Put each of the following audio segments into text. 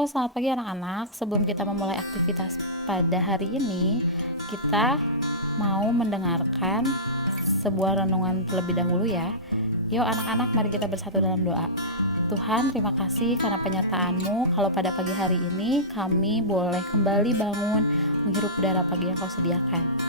Selamat pagi anak-anak. Sebelum kita memulai aktivitas pada hari ini, kita mau mendengarkan sebuah renungan terlebih dahulu ya. Yuk anak-anak, mari kita bersatu dalam doa. Tuhan, terima kasih karena penyertaan-Mu. Kalau pada pagi hari ini kami boleh kembali bangun menghirup udara pagi yang Kau sediakan.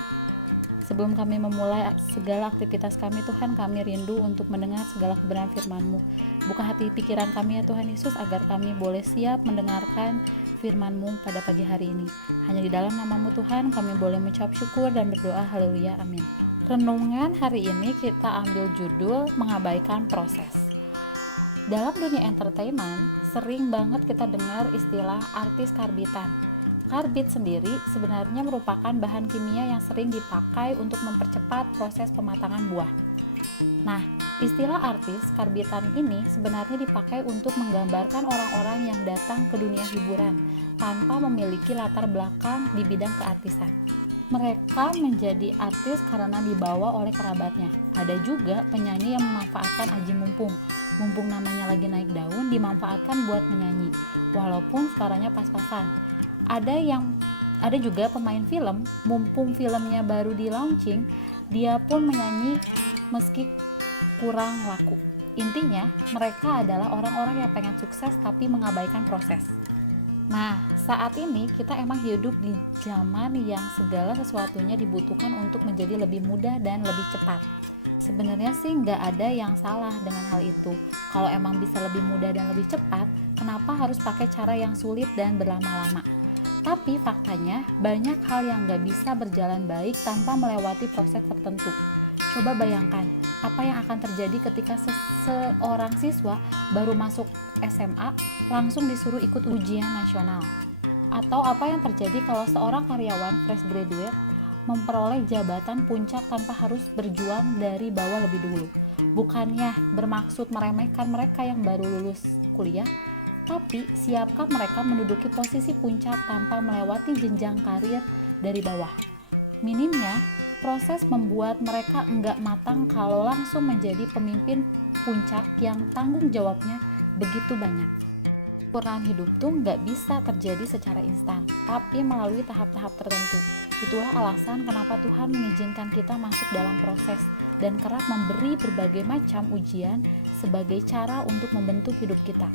Sebelum kami memulai segala aktivitas kami, Tuhan, kami rindu untuk mendengar segala kebenaran firman-Mu. Buka hati pikiran kami ya Tuhan Yesus, agar kami boleh siap mendengarkan firman-Mu pada pagi hari ini. Hanya di dalam nama-Mu Tuhan, kami boleh mengucap syukur dan berdoa, haleluya, amin. Renungan hari ini kita ambil judul mengabaikan proses. Dalam dunia entertainment, sering banget kita dengar istilah artis karbitan. Karbit sendiri sebenarnya merupakan bahan kimia yang sering dipakai untuk mempercepat proses pematangan buah. Nah, istilah artis karbitan ini sebenarnya dipakai untuk menggambarkan orang-orang yang datang ke dunia hiburan tanpa memiliki latar belakang di bidang keartisan. Mereka menjadi artis karena dibawa oleh kerabatnya. Ada juga penyanyi yang memanfaatkan aji mumpung namanya lagi naik daun, dimanfaatkan buat menyanyi, walaupun suaranya pas-pasan. Ada juga pemain film, mumpung filmnya baru di launching, dia pun menyanyi meski kurang laku. Intinya, mereka adalah orang-orang yang pengen sukses tapi mengabaikan proses. Nah, saat ini kita emang hidup di zaman yang segala sesuatunya dibutuhkan untuk menjadi lebih mudah dan lebih cepat. Sebenarnya sih nggak ada yang salah dengan hal itu. Kalau emang bisa lebih mudah dan lebih cepat, kenapa harus pakai cara yang sulit dan berlama-lama? Tapi faktanya, banyak hal yang gak bisa berjalan baik tanpa melewati proses tertentu. Coba bayangkan, apa yang akan terjadi ketika seorang siswa baru masuk SMA langsung disuruh ikut ujian nasional? Atau apa yang terjadi kalau seorang karyawan fresh graduate memperoleh jabatan puncak tanpa harus berjuang dari bawah lebih dulu? Bukannya bermaksud meremehkan mereka yang baru lulus kuliah, tapi siapkah mereka menduduki posisi puncak tanpa melewati jenjang karir dari bawah? Minimnya, proses membuat mereka enggak matang kalau langsung menjadi pemimpin puncak yang tanggung jawabnya begitu banyak. Perubahan hidup tuh nggak bisa terjadi secara instan, tapi melalui tahap-tahap tertentu. Itulah alasan kenapa Tuhan mengizinkan kita masuk dalam proses dan kerap memberi berbagai macam ujian sebagai cara untuk membentuk hidup kita.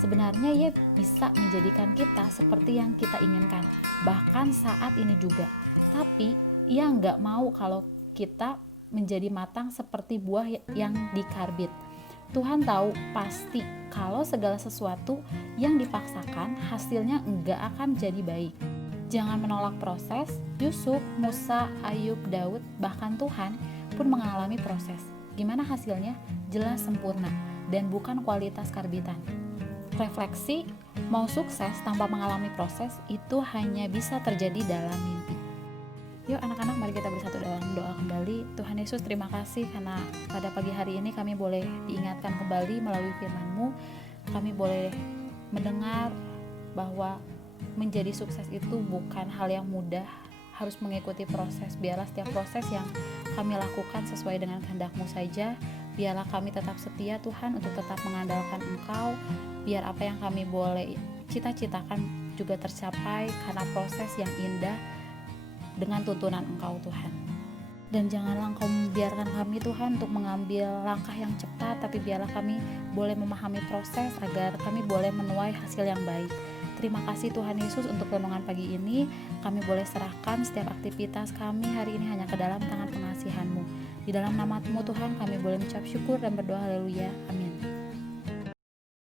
Sebenarnya ia bisa menjadikan kita seperti yang kita inginkan, bahkan saat ini juga. Tapi ia nggak mau kalau kita menjadi matang seperti buah yang dikarbit. Tuhan tahu pasti kalau segala sesuatu yang dipaksakan hasilnya nggak akan jadi baik. Jangan menolak proses. Yusuf, Musa, Ayub, Daud, bahkan Tuhan pun mengalami proses. Gimana hasilnya? Jelas sempurna dan bukan kualitas karbitan. Refleksi, mau sukses tanpa mengalami proses itu hanya bisa terjadi dalam mimpi. Yuk anak-anak, mari kita bersatu dalam doa kembali. Tuhan Yesus, terima kasih karena pada pagi hari ini kami boleh diingatkan kembali melalui firman-Mu. Kami boleh mendengar bahwa menjadi sukses itu bukan hal yang mudah, harus mengikuti proses. Biarlah setiap proses yang kami lakukan sesuai dengan kehendak-Mu saja. Biarlah kami tetap setia Tuhan untuk tetap mengandalkan Engkau. Biar apa yang kami boleh cita-citakan juga tercapai karena proses yang indah dengan tuntunan Engkau Tuhan. Dan janganlah Engkau membiarkan kami Tuhan untuk mengambil langkah yang cepat, tapi biarlah kami boleh memahami proses agar kami boleh menuai hasil yang baik. Terima kasih Tuhan Yesus untuk renungan pagi ini. Kami boleh serahkan setiap aktivitas kami hari ini hanya ke dalam tangan pengasihan-Mu. Di dalam nama-Mu Tuhan kami boleh mengucap syukur dan berdoa haleluya. Amin.